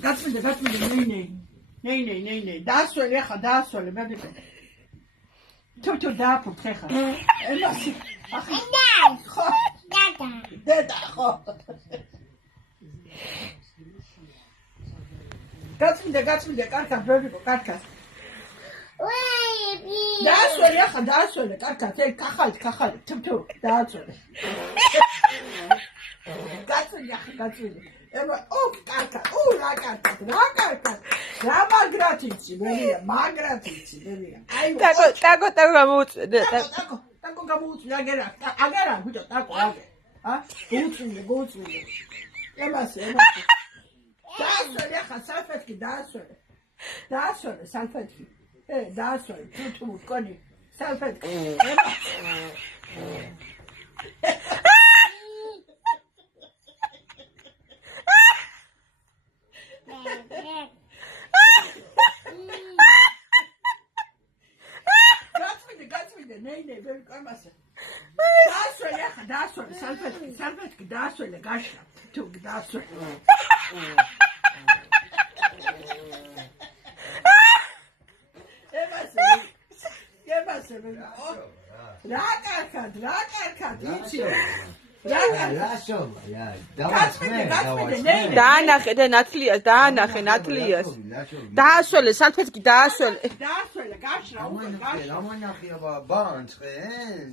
გაწმინდა, ნეი, დაასველი ახლა, დაასველი, ბებიკო. თუ დააფუთხე ხა. ემასი. ხო. დედა, ხო. გაწმინდა, კარგად, ბებიკო, კარგად. დაასველი ახლა, დაასველი, კარგად, ე, კახალი, თუ, დაასველი. გაწმინდა. ება, კარგად, რა კარგად. რა მაგრად იცი, ბებია. აი, ტაკო გამოუწვე. ტაკო გამოუწვე, აგერა, ბიჭო, ტაკო, აგე. გუწვინე. ემასე. დაასველი ახლა, სალფეტკი დაასველი. დაასველი, სალფეტკი. დაასველი, თუ, მკონი, სალფეტკი. გაწმინდა, ნეი, ბებიკო, ემასე. დაასველი, სალფეტკი, დაასველი, გაშა, თუ, დაასველი. ემასე, ბებიკო. რა კარგად, იცი. დაანახე და ნათლიას დაასველე სალფეტკი დაასველე გაშრა რა მონახია ბანწყე